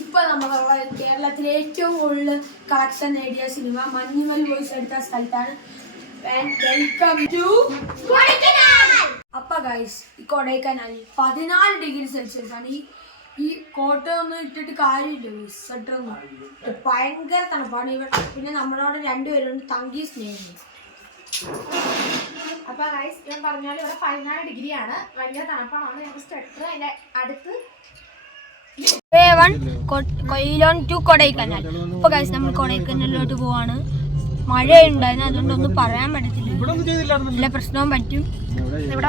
ഇപ്പൊ നമ്മളെ കേരളത്തിലെ ഏറ്റവും കൂടുതൽ കളക്ഷൻ നേടിയ സിനിമ മഞ്ഞുമൽ ബോയ്സ് എടുത്ത സ്ഥലത്താണ്. Welcome to Kodaikanal. അപ്പൊ ഗൈസ്, ഈ കൊടൈക്കനാലിൽ 14 ഡിഗ്രി സെൽഷ്യസ് ആണ്. ഈ കോട്ട ഒന്നും ഇട്ടിട്ട് കാര്യമില്ല ഗൈസ്, സ്വെറ്ററൊന്നും. ഭയങ്കര തണുപ്പാണ് ഇവിടെ. പിന്നെ നമ്മളോട് രണ്ടുപേരുണ്ട് തങ്കി സ്നേഹം. അപ്പൊ ഗൈസ്, ഞാൻ പറഞ്ഞാൽ ഇവിടെ 14 ഡിഗ്രി ആണ്, ഭയങ്കര തണുപ്പാണ്. ഞങ്ങൾക്ക് സ്വെറ്റർ അതിന്റെ അടുത്ത് കൊയിലോൺ ടു കൊടൈക്കനാൽ. ഇപ്പൊ ഗൈസ് നമ്മൾ കൊടൈക്കനാലിലോട്ട് പോവാണ്. മഴ ഉണ്ടായിരുന്നു, അതുകൊണ്ടൊന്നും പറയാൻ പറ്റത്തില്ല, എല്ലാ പ്രശ്നവും പറ്റും. ഇവിടെ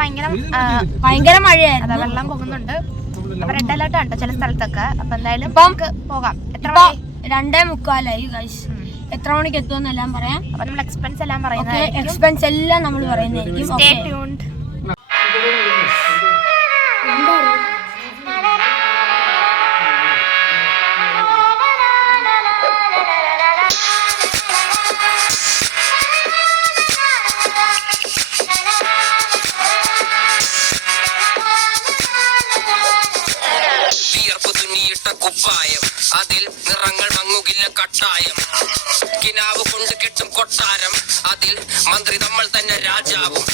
ഭയങ്കര മഴയായിരുന്നു, വെള്ളം പോകുന്നുണ്ട്. അപ്പൊ റെഡ് അലേർട്ട് ഉണ്ട് ചില സ്ഥലത്തൊക്കെ. അപ്പൊ എന്തായാലും പോകാം. 2:45 ഗൈസ്. എത്ര മണിക്ക് എത്തുമെന്നെല്ലാം പറയാം. അപ്പൊ നമ്മൾ എക്സ്പെൻസ് എല്ലാം പറയുന്നത്, എക്സ്പെൻസ് എല്ലാം നമ്മൾ പറയുന്നതായിരിക്കും. കുപ്പായം അതിൽ നിറങ്ങൾ മങ്ങുകില്ല കട്ടായം, കിനാവ് കൊണ്ട് കെട്ടും കൊട്ടാരം അതിൽ മന്ത്രി നമ്മൾ തന്നെ രാജാവും.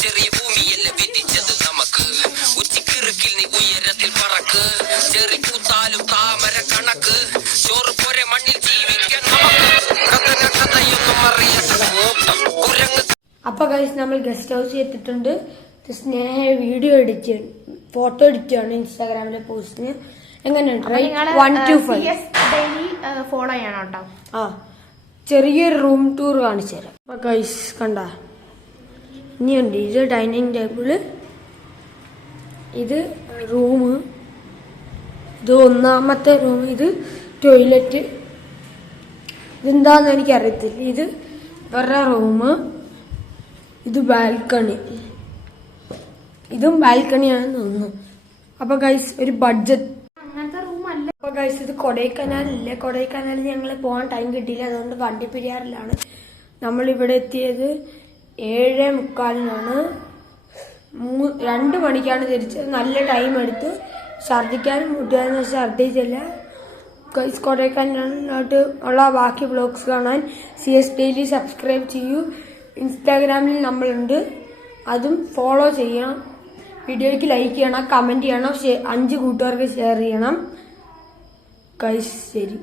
ചെറിയ ഭൂമിയല്ല വിധിച്ചത് നമുക്ക്, ഉച്ചിക്കിറുക്കിൽ നീ ഉയരത്തിൽ പറക്ക്. ചെറി പൂത്താലും താമര കണക്ക്, ചോറ് പോരെ മണ്ണിൽ ജീവിക്കാൻ നമുക്ക്. കഥയൊന്നും അറിയാത്ത കൂട്ടം കുരങ്ങ്. അപ്പൊ ഗൈസ്, നമ്മൾ ഗസ്റ്റ് ഹൗസിൽ എത്തിയിട്ടുണ്ട്. സ്നേഹ വീഡിയോ എഡിറ്റ്, ഫോട്ടോ എഡിറ്റ് ചെയ്യണം ഇൻസ്റ്റാഗ്രാമിലെ പോസ്റ്റിന്. എങ്ങനെയുണ്ട്? ഫോളോ ചെയ്യണം കേട്ടോ. ചെറിയൊരു റൂം ടൂർ കാണിച്ചു തരാം. അപ്പൊ ഗൈസ് കണ്ട, ഇനിയുണ്ട്. ഇത് ഡൈനിങ് ടേബിള്, ഇത് റൂം, ഇത് ഒന്നാമത്തെ റൂം, ഇത് ടോയ്ലറ്റ്. ഇതെന്താന്ന് എനിക്കറിയത്തില്ല. ഇത് വേറെ റൂം, ഇത് ബാൽക്കണി. ഇതും ബാൽക്കണിയാണെന്ന് തോന്നുന്നു. അപ്പൊ ഗൈസ്, ഒരു ബഡ്ജറ്റ്. അപ്പൊ ഗൈസ്, ഇത് കൊടൈക്കനാലില്ലേ. കൊടൈക്കനാലിൽ ഞങ്ങൾ പോകാൻ ടൈം കിട്ടിയില്ല, അതുകൊണ്ട് വണ്ടിപ്പെരിയാറിലാണ് നമ്മളിവിടെ എത്തിയത്. 7:45 2 മണിക്കാണ് തിരിച്ചത്. നല്ല ടൈം എടുത്ത്. ഛർദ്ദിക്കാനും മുട്ടുകാരെന്ന് ഛർദ്ദിച്ചില്ല. ഗൈസ്, കൊടൈക്കനാലിലോട്ട് ഉള്ള ബാക്കി ബ്ലോഗ്സ് കാണാൻ CS ഡെയിലി സബ്സ്ക്രൈബ് ചെയ്യൂ. ഇൻസ്റ്റാഗ്രാമിൽ നമ്മളുണ്ട്, അതും ഫോളോ ചെയ്യണം. വീഡിയോയ്ക്ക് ലൈക്ക് ചെയ്യണം, കമന്റ് ചെയ്യണം, 5 കൂട്ടുകാർക്ക് ഷെയർ ചെയ്യണം. ഗൈസ് ശരി.